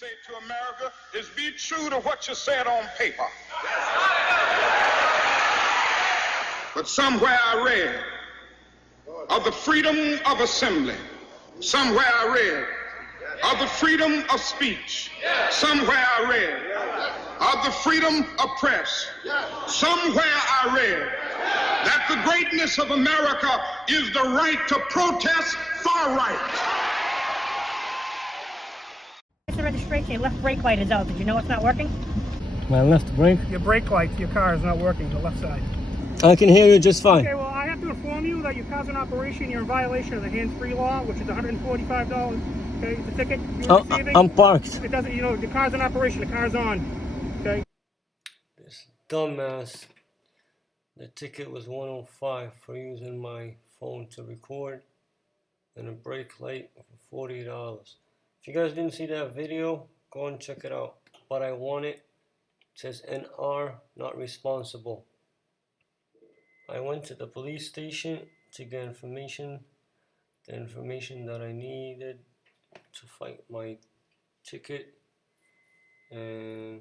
say to America is be true to what you said on paper. But somewhere I read of the freedom of assembly. Somewhere I read of the freedom of speech. Somewhere I read of the freedom of press. Somewhere I read that the greatness of America is the right to protest far right. The registration, your left brake light is out. Did you know it's not working? My left brake? Your brake light, your car is not working, the left side. I can hear you just fine. Okay, well, I have to inform you that your car's in operation. You're in violation of the hands-free law, which is $145. Okay, it's a ticket you're receiving. I'm parked. It doesn't, you know, the car's in operation, the car's on. Okay. This dumbass. The ticket was $105 for using my phone to record, and a brake light for $40. If you guys didn't see that video, go and check it out. But I want it. It says NR, not responsible. I went to the police station to get information, the information that I needed to fight my ticket, and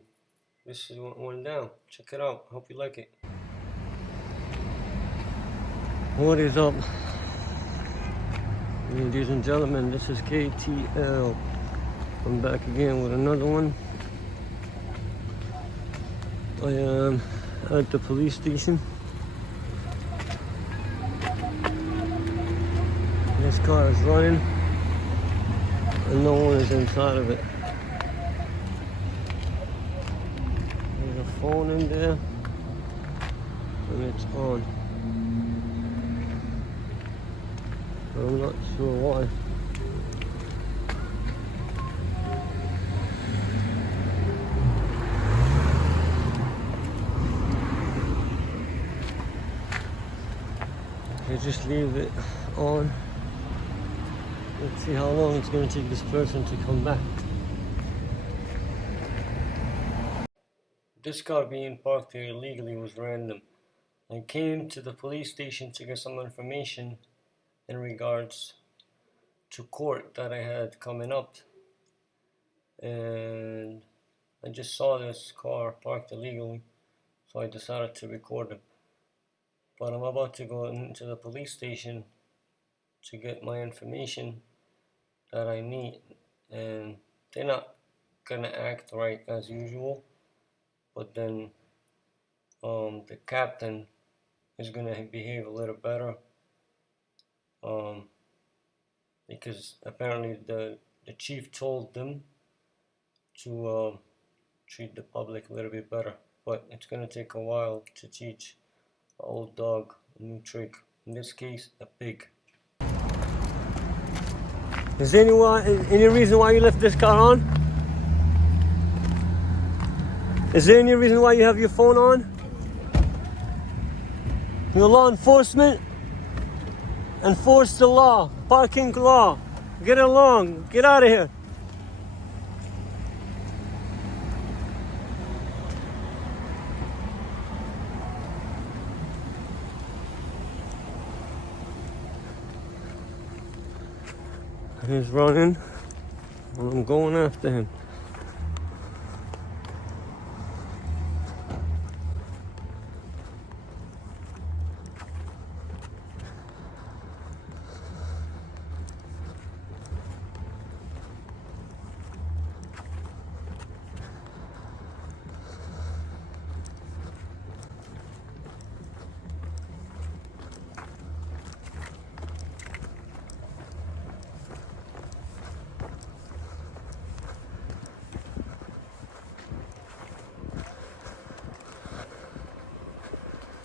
this is what went down. Check it out. Hope you like it. What is up, ladies and gentlemen? This is K.T.L. I'm back again with another one. I am at the police station. This car is running and no one is inside of it. There's a phone in there and it's on. But I'm not sure why. I just leave it on. Let's see how long it's going to take this person to come back. This car being parked here illegally was random. I came to the police station to get some information in regards to court that I had coming up, and I just saw this car parked illegally, so I decided to record it. But I'm about to go into the police station to get my information that I need, and they're not gonna act right as usual, but then the captain is gonna behave a little better, because apparently the chief told them to treat the public a little bit better, but it's gonna take a while to teach an old dog a new trick, in this case a pig. Is there any reason why you left this car on? Is there any reason why you have your phone on? You're law enforcement? Enforce the law, parking law. Get along, get out of here. He's running, and I'm going after him.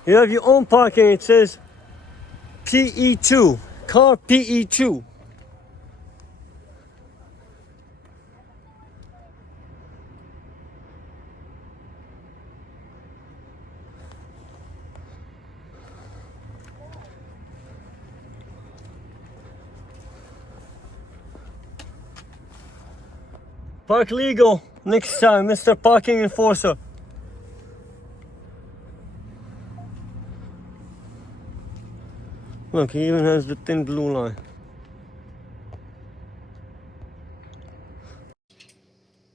You have your own parking, it says PE2, car PE2. Park legal next time, Mr. Parking Enforcer. Look, he even has the thin blue line.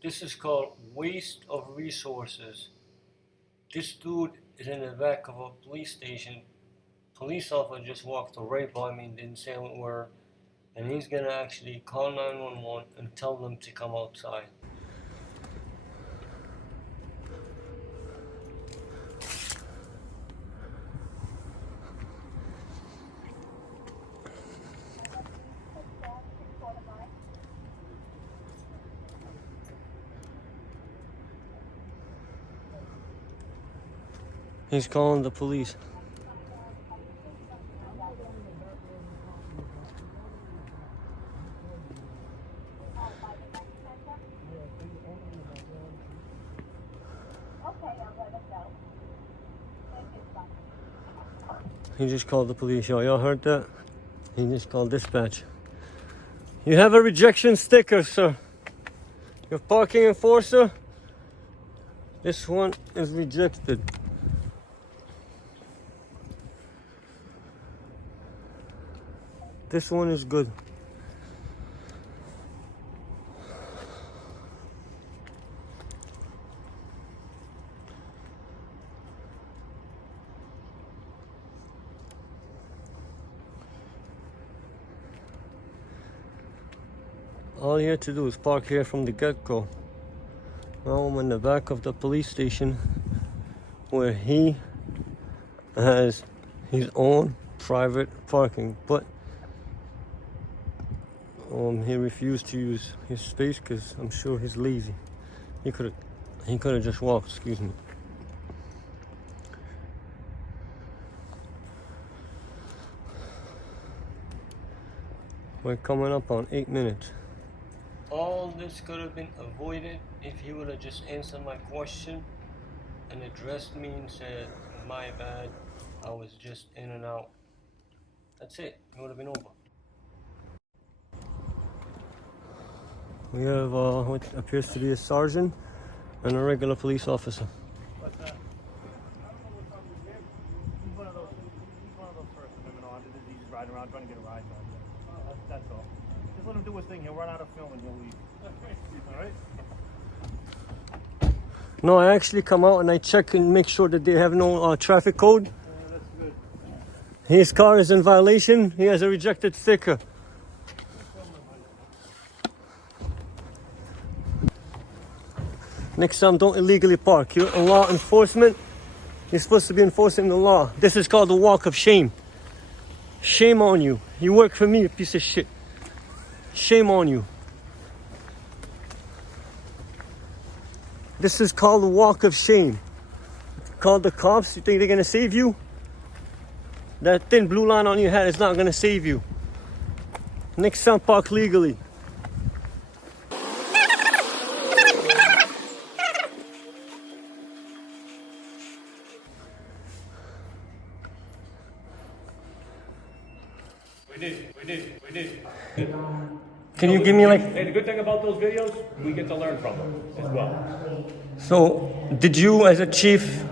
This is called waste of resources. This dude is in the back of a police station. Police officer just walked right by me and didn't say a word. And he's gonna actually call 911 and tell them to come outside. He's calling the police. He just called the police. Y'all heard that? He just called dispatch. You have a rejection sticker, sir. Your parking enforcer. This one is rejected. This one is good. All you have to do is park here from the get-go. Now I'm in the back of the police station where he has his own private parking, but he refused to use his space because I'm sure he's lazy. He could have just walked, excuse me. We're coming up on 8 minutes. All this could have been avoided if he would have just answered my question and addressed me and said, my bad, I was just in and out. That's it, it would have been over. We have what appears to be a sergeant and a regular police officer. What's that? I don't know what's on his head. He's one of those First Amendment officers. He's just riding around trying to get a ride. That's all. Just let him do his thing. He'll run out of film and he'll leave. All right? No, I actually come out and I check and make sure that they have no traffic code. That's good. His car is in violation. He has a rejected sticker. Next time, don't illegally park. You're a law enforcement. You're supposed to be enforcing the law. This is called the walk of shame. Shame on you. You work for me, you piece of shit. Shame on you. This is called the walk of shame. Call the cops. You think they're gonna save you? That thin blue line on your head is not gonna save you. Next time, park legally. We did. Can you give me like... And the good thing about those videos, we get to learn from them as well. So, did you as a chief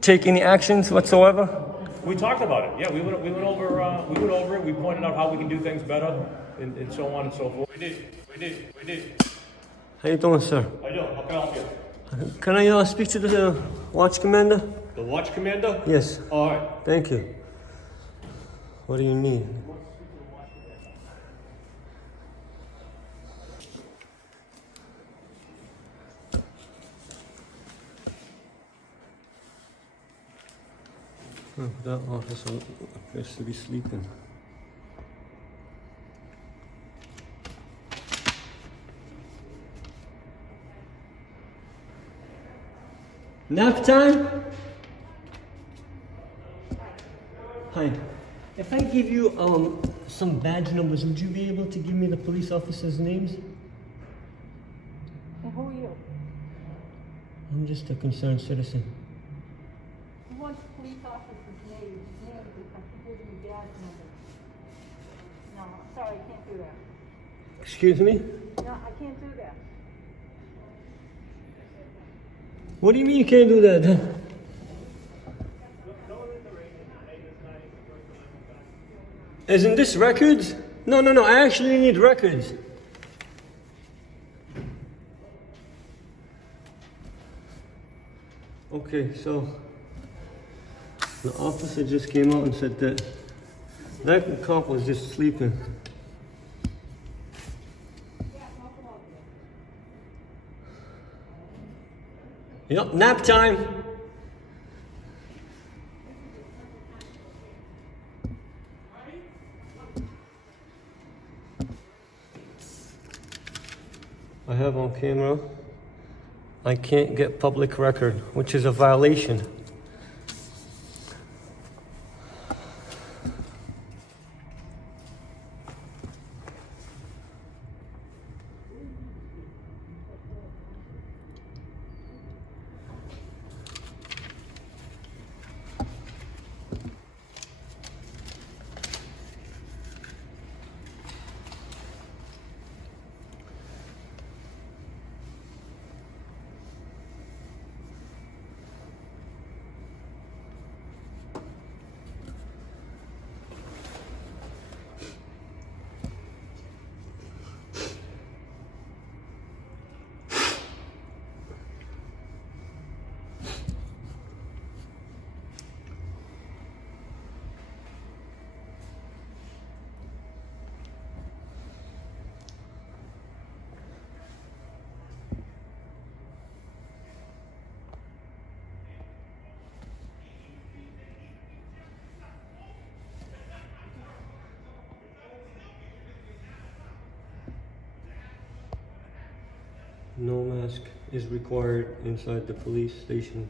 take any actions whatsoever? We talked about it. Yeah, we went over it. We pointed out how we can do things better, and so on and so forth. We did. How you doing, sir? How you doing? How can I help you? Can I speak to the watch commander? The watch commander? Yes. All right. Thank you. What do you need? Oh, that officer appears to be sleeping. Nap time? Hi. If I give you some badge numbers, would you be able to give me the police officers' names? And who are you? I'm just a concerned citizen. Who wants police officers' names? I can give you badge numbers. No, sorry, I can't do that. Excuse me? No, I can't do that. What do you mean you can't do that? Isn't this records? No, I actually need records. Okay, so the officer just came out and said that that cop was just sleeping. Yep, nap time. I have on camera, I can't get public record, which is a violation. No mask is required inside the police station.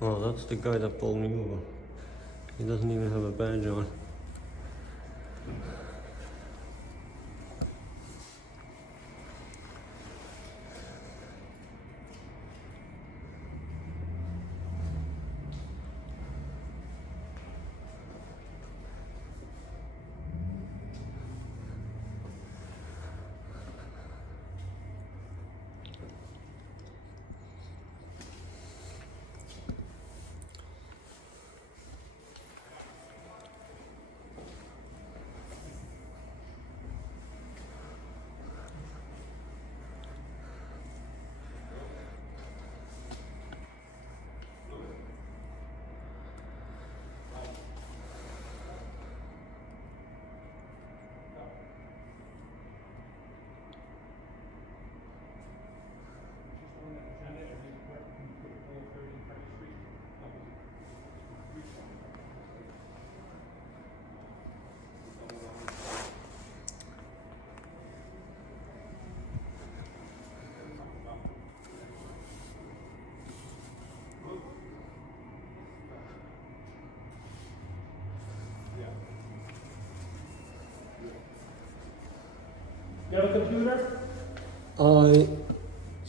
Oh, that's the guy that pulled me over. He doesn't even have a badge on. You have a computer?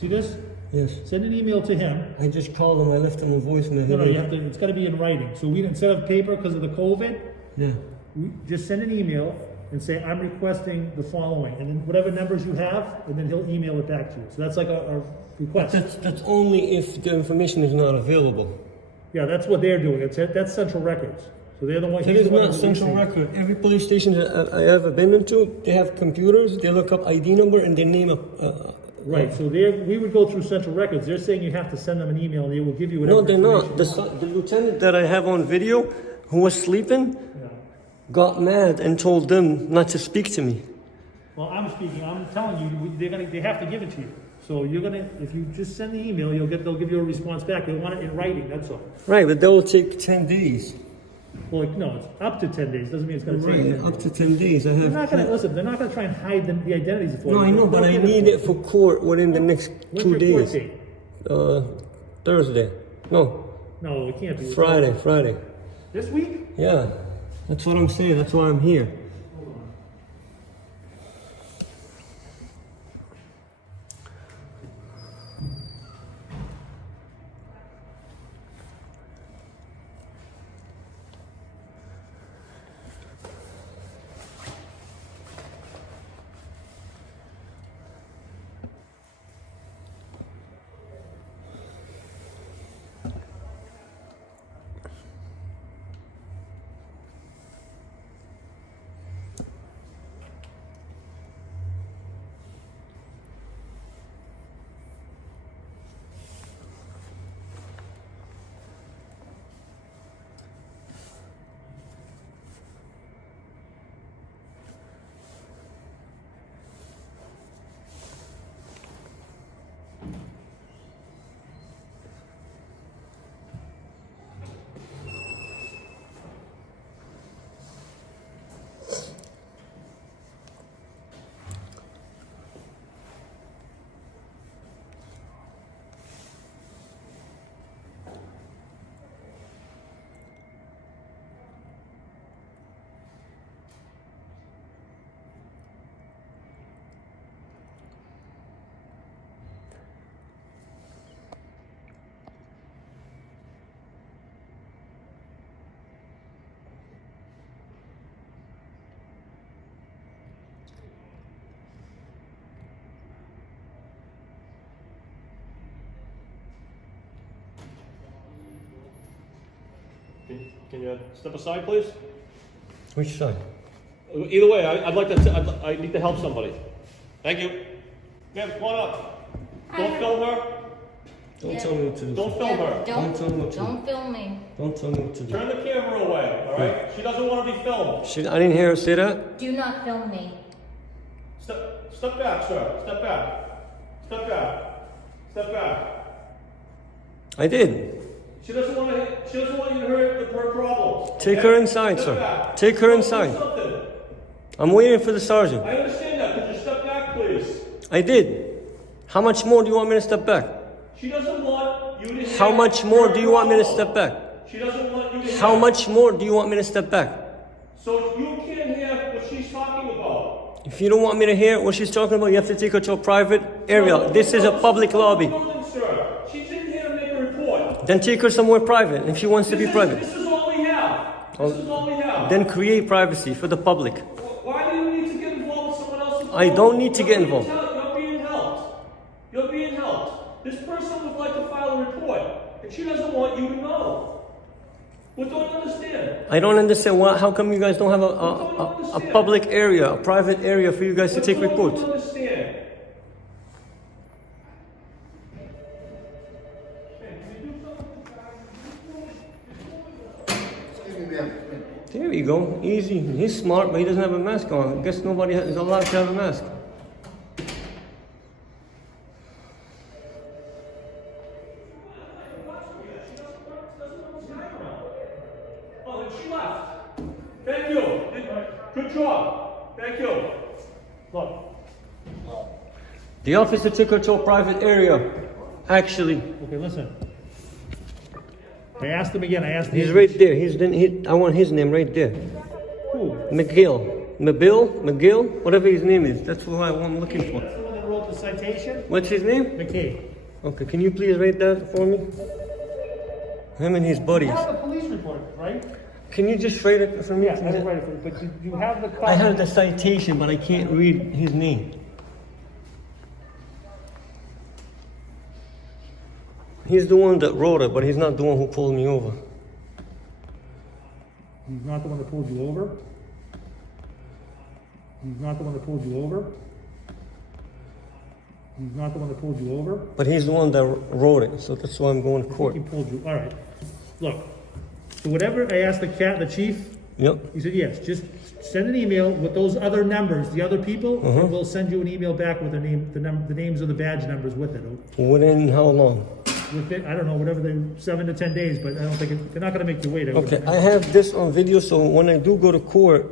See this? Yes. Send an email to him. I just called him, I left him a voicemail. No, you have to, it's gotta be in writing. So we, instead of paper, because of the COVID, Yeah. we just send an email and say, I'm requesting the following, and then whatever numbers you have, and then he'll email it back to you. So that's like a request. That's only if the information is not available. Yeah, that's what they're doing. That's central records. So they're the ones. It is not central record. Every police station that I ever been into, they have computers, they look up ID number and they name a Right, so we would go through central records. They're saying you have to send them an email and they will give you whatever. No, they're not. information you want. The lieutenant that I have on video, who was sleeping, Yeah. got mad and told them not to speak to me. Well, I'm speaking. I'm telling you, they have to give it to you. So you're gonna, if you just send the email, they'll give you a response back. They want it in writing. That's all. Right, but that will take 10 days. Well, no, it's up to 10 days. Doesn't mean it's gonna take 10 days. Up to 10 days. They're not gonna listen. They're not gonna try and hide the identities for you. No, I know, but I need it for court within the next When's 2 your court days. date? Thursday. No, No, it can't be. Friday. This week? Yeah, that's what I'm saying. That's why I'm here. Can you step aside, please? Which side? Either way, I'd like to, I need to help somebody. Thank you. Ma'am, come on up. Don't film her. Don't tell me what to do. Don't film her. Don't tell me what to do. Don't film me. Don't tell me what to do. Turn the camera away, all right? She doesn't want to be filmed. I didn't hear her say that. Do not film me. Step back, sir. Step back. Step back. Step back. I did. She doesn't want you to hear her problems. Take okay? her inside, Step sir. back. Take her inside. Do something. I'm waiting for the sergeant. I understand that. Could you step back, please? I did. How much more do you want me to step back? She doesn't want you to hear How much more her do you want me to problems. step back? She doesn't want you to hear. How much more do you want me to step back? So you can't hear what she's talking about. If you don't want me to hear what she's talking about, you have to take her to a private area. This is a public lobby. Building, sir. She's in here to make a report. Then take her somewhere private if she wants to be private. This is all we have. This is all we have. Then create privacy for the public. Why do you need to get involved with someone else's? I don't need to get involved. You're being helped. You're being helped. This person would like to file a report, and she doesn't want you to know. What don't you understand? I don't understand how come you guys don't have a public area, a private area for you guys to take reports. What don't you understand? There you go, easy. He's smart, but he doesn't have a mask on. I guess nobody is allowed to have a mask. Oh, she left. Thank you. Good job. Thank you. Look. The officer took her to a private area, actually. Okay, listen. I asked him again, I asked him. He's right there. I want his name right there. Who? McGill, whatever his name is. That's who I'm looking for. That's the one that wrote the citation? What's his name? McKay. Okay, can you please write that for me? Him and his buddies. You have the police report, right? Can you just write it for me? Yeah, I didn't write it for you, but you have the copy. I have the citation, but I can't read his name. He's the one that wrote it, but he's not the one who pulled me over. He's not the one that pulled you over? He's not the one that pulled you over? He's not the one that pulled you over? But he's the one that wrote it, so that's why I'm going to court. He pulled you, all right. Look, so whatever I asked the chief, Yep. he said, yes, just send an email with those other numbers, the other people, and we'll send you an email back with the names of the badge numbers with it. Within how long? Within, I don't know, whatever they, 7 to 10 days, but I don't think, they're not gonna make you wait. Okay, I have this on video, so when I do go to court,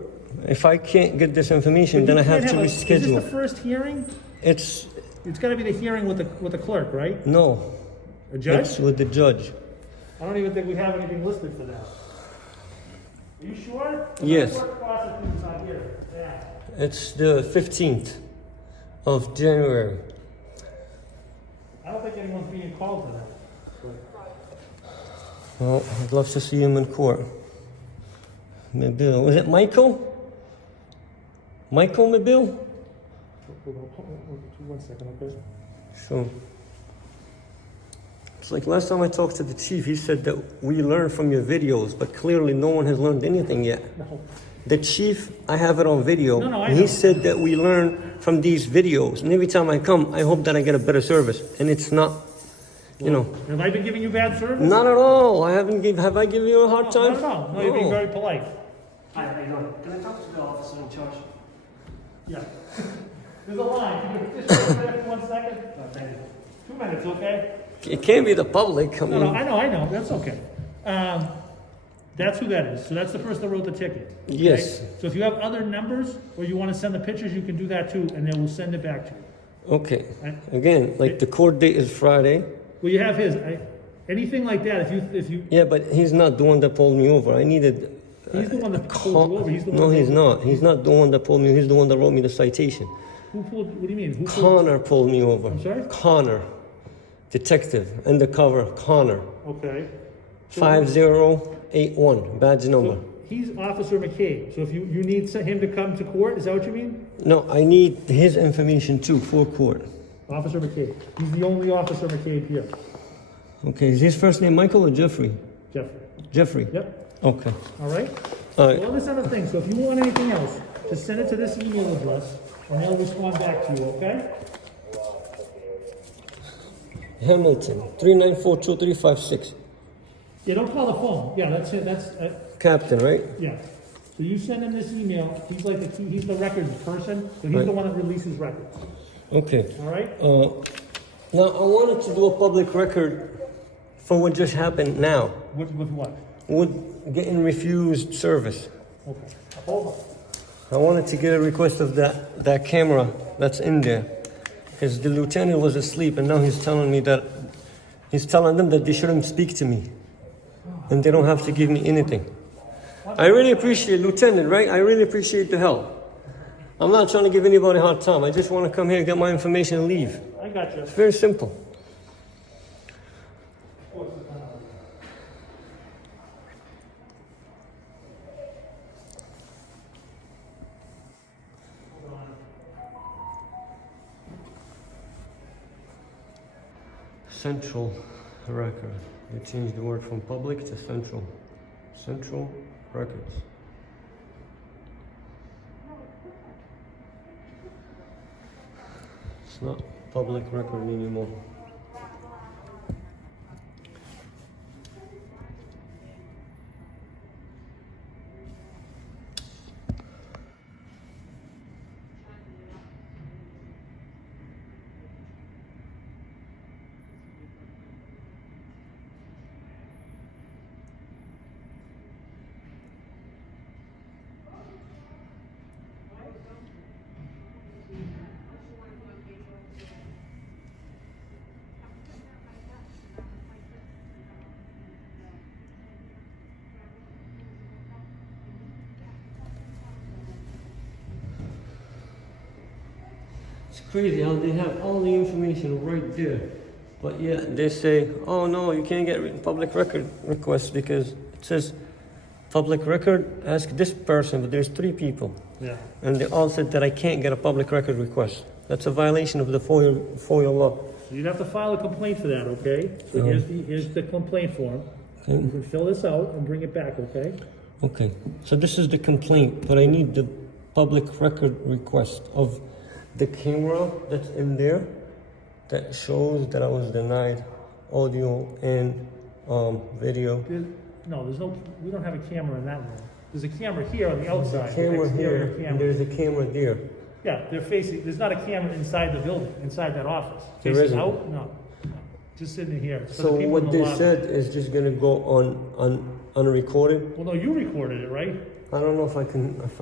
if I can't get this information, then I have to Is this the reschedule. first hearing? It's, It's gotta be the hearing with the clerk, right? no, A judge? it's with the judge. I don't even think we have anything listed for that. Are you sure? Yes. The court prosecutor's not here. Yeah. It's the 15th of January. I don't think anyone's being called for that. Well, I'd love to see him in court. Mabil. Was it Michael? Michael Mabil? Hold on, 1 second, okay? Sure. It's like last time I talked to the chief, he said that we learn from your videos, but clearly no one has learned anything yet. No. The chief, I have it on video. No, I and know. he said that we learn from these videos. And every time I come, I hope that I get a better service. And it's not, you know. Have I been giving you bad service? Not at all. Have I given you a hard time? No, you're being very polite. Hi, how you doing? Can I talk to the officer in charge? Yeah. There's a line. Can you just wait there for 1 second? Oh, thank you. 2 minutes, okay? It can't be the public. I mean, No, I know. That's okay. That's who that is. So that's the person that wrote the ticket. okay? Yes. So if you have other numbers or you want to send the pictures, you can do that too, and then we'll send it back to you. Okay. Again, like the court date is Friday. Well, you have his. Anything like that, if you, Yeah, but he's not the one that pulled me over. I needed. he's the one that pulled you over. He's the one. No, that he's not. He's not the one that pulled me. He's the one that wrote me the citation. Who pulled? What do you mean? Who pulled? Connor pulled me over. I'm sorry? Connor, detective, undercover. Connor, Okay. 5081, badge number. So he's Officer McCabe. So if you need him to come to court, is that what you mean? No, I need his information too for court. Officer McCabe. He's the only Officer McCabe here. Okay, is his first name Michael or Jeffrey? Jeffrey. Jeffrey. Yep. Okay. All right? All right. Well, this other thing, so if you want anything else, just send it to this email address, and they'll respond back to you, okay? Hamilton, 3942356. Yeah, don't call the phone. Yeah, that's it, that's, Captain, right? yeah. So you send him this email, he's like he's the records person, so he's Right. the one that releases records, Okay. all right? Now, I wanted to do a public record for what just happened now. With what? With getting refused service. Okay. Hold on. I wanted to get a request of that camera that's in there. Because the lieutenant was asleep and now he's telling them that they shouldn't speak to me. And they don't have to give me anything. I really appreciate, Lieutenant, right? I really appreciate the help. I'm not trying to give anybody a hard time. I just want to come here, get my information, and leave. I got you. It's very simple. Central record. They changed the word from public to central. Central records. It's not public record anymore. It's crazy how they have all the information right there, but yet they say, oh no, you can't get public record requests because it says public record, ask this person, but there's 3 people. Yeah. And they all said that I can't get a public record request. That's a violation of the FOIA law. So you'd have to file a complaint for that, okay? So here's the complaint form. Okay. You can fill this out and bring it back, okay? Okay, so this is the complaint, but I need the public record request of the camera that's in there that shows that I was denied audio and video. There's no, we don't have a camera in that room. There's a camera here on the outside. Camera exterior here, camera. and there's a camera there. Yeah, they're facing, there's not a camera inside the building, inside that office. There Facing isn't? out? No. Just sitting here. It's for So the people in what the they lobby. said is just gonna go on unrecorded. Well, no, you recorded it, right? I don't know if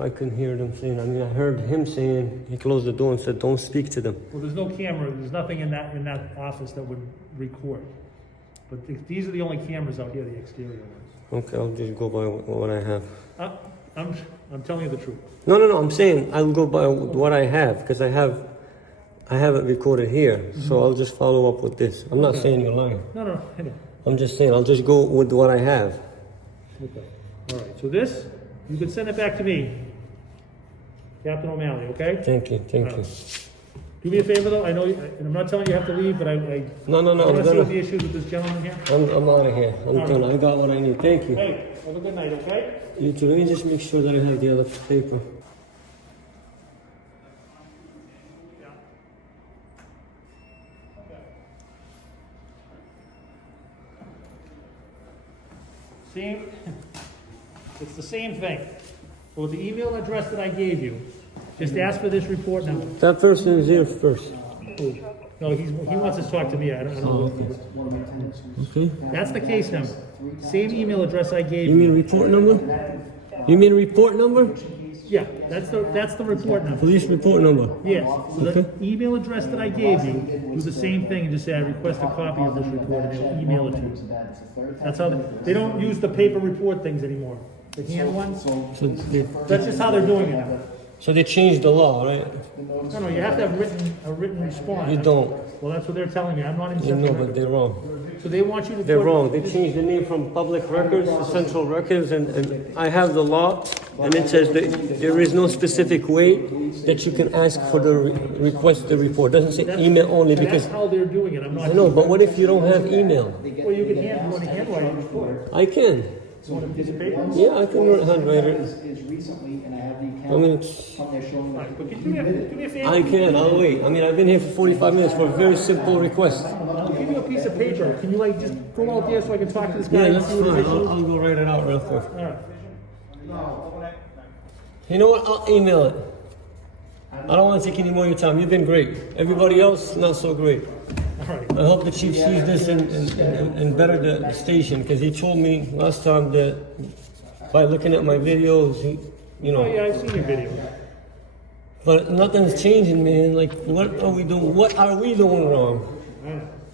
I can hear them saying. I mean, I heard him saying he closed the door and said, "Don't speak to them." Well, there's no camera, there's nothing in that office that would record. But these are the only cameras out here, the exterior ones. Okay, I'll just go by what I have. I'm telling you the truth. No. I'm saying I'll go by what I have because I have it recorded here. So I'll just follow up with this. I'm not saying you're lying. No, I know. I'm just saying I'll just go with what I have. Okay. All right, so this, you can send it back to me, Captain O'Malley, okay? Thank you. Do me a favor though, I know, and I'm not telling you have to leave, but I No. want I'm to see what the gonna. issues with this gentleman here. I'm out of here. I'm done. I got what I need. Thank you. Hey, have a good night, okay? You too. Let me just make sure that I have the other paper. Same, it's the same thing. So with the email address that I gave you, just ask for this report number. That person is here first. No, he wants to talk to me, I don't know. Okay. That's the case number. Same email address I gave You you. mean report number? You mean report number? Yeah, that's the report number. Police report number. Yes, so the email address that I gave you, do the same thing and just say, I request a copy of this report, and they'll email it to you. That's how, they don't use the paper report things anymore, the hand ones. So they, That's just how they're doing it now. so they changed the law, right? No, you have to have a written response. You don't. Well, that's what they're telling me, I'm not in You know, central but they're records. wrong. So they want you to. They're put- wrong. They changed the name from public records to central records, and I have the law, and it says that there is no specific way that you can ask for the request the report. It doesn't say That's- email only because That's how they're doing it, I'm not. I know. But what if you don't have email? Well, you can handwrite a report. I can. Want a piece of paper? Yeah, I can handwrite it. Is recently, and I have the I mean, account from there showing that. But can you do me a favor? I can, I'll wait. I mean, I've been here for 45 minutes for a very simple request. I'll give you a piece of paper. Can you like just go out there so I can talk to this guy? Yeah, and that's see what fine. his issue is? I'll go write it out real quick. All right. You know what? I'll email it. I don't want to take any more of your time. You've been great. Everybody else, not so great. All right. I hope the chief sees this and better the station, because he told me last time that by looking at my videos, you Oh know. yeah, I've seen your video. But nothing's changing, man. Like, what are we doing? What are we doing wrong?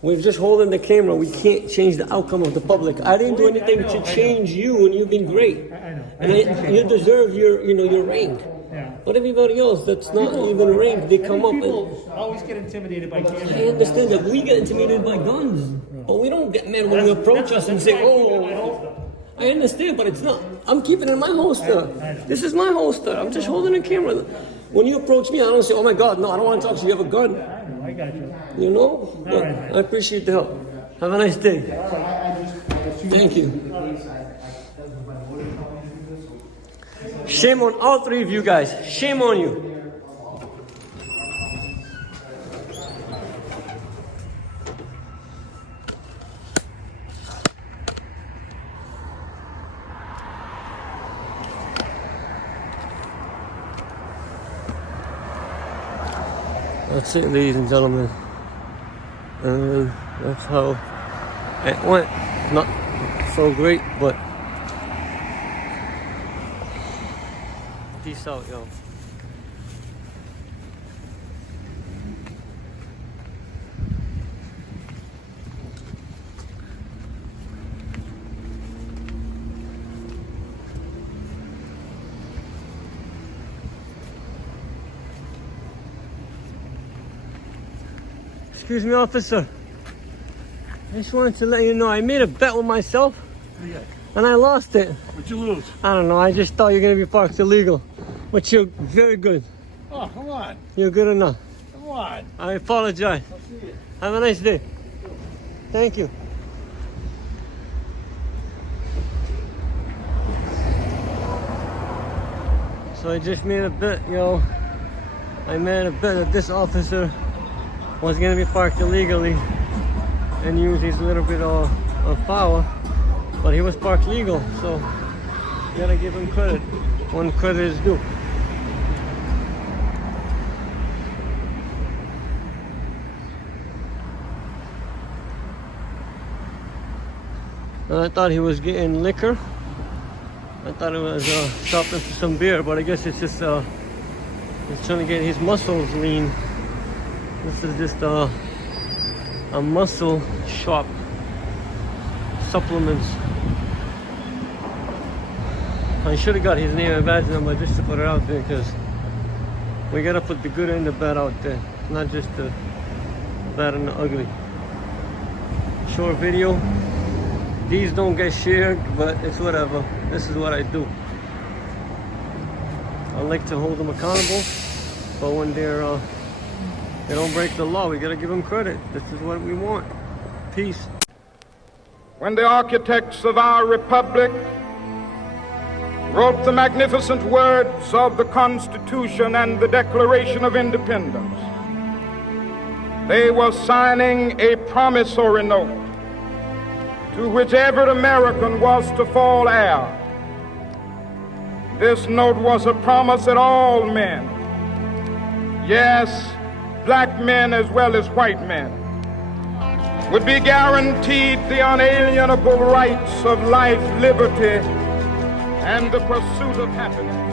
We're just holding the camera. We can't change the outcome of the public. I didn't do anything to change you, and you've been great. I know. And you deserve your rank. Yeah. But everybody else that's not even ranked, they come up and. People always get intimidated by I cameras. understand that we get intimidated by guns, but we don't get mad when you approach us and say, "Oh." I understand, but it's not. I'm keeping it in my holster. This is my holster. I'm just holding a camera. When you approach me, I don't say, "Oh my God, no, I don't want to talk to you. You have a gun." I got you. You know? But I appreciate the help. Have a nice day. Thank you. Shame on all three of you guys. Shame on you. That's it, ladies and gentlemen. And that's how it went. Not so great, but peace out, yo. Excuse me, officer. I just wanted to let you know I made a bet with myself and I lost it. What'd you lose? I don't know, I just thought you're gonna be parked illegal. But you're very good. Oh, come on. You're good enough. Come on. I apologize. I'll see you. Have a nice day. Thank you. So I just made a bet, yo. I made a bet that this officer was gonna be parked illegally and use his little bit of power, but he was parked legal, so you gotta give him credit when credit is due. And I thought he was getting liquor. I thought it was shopping for some beer, but I guess it's just he's trying to get his muscles lean. This is just a muscle shop, supplements. I should have got his name and badge number just to put it out there, because we gotta put the good and the bad out there, not just the bad and the ugly. Short video. These don't get shared, but it's whatever. This is what I do. I like to hold them accountable, but when they don't break the law, we gotta give them credit. This is what we want. Peace. When the architects of our republic wrote the magnificent words of the Constitution and the Declaration of Independence, they were signing a promissory note to which every American was to fall heir. This note was a promise that all men, yes, black men as well as white men, would be guaranteed the unalienable rights of life, liberty, and the pursuit of happiness.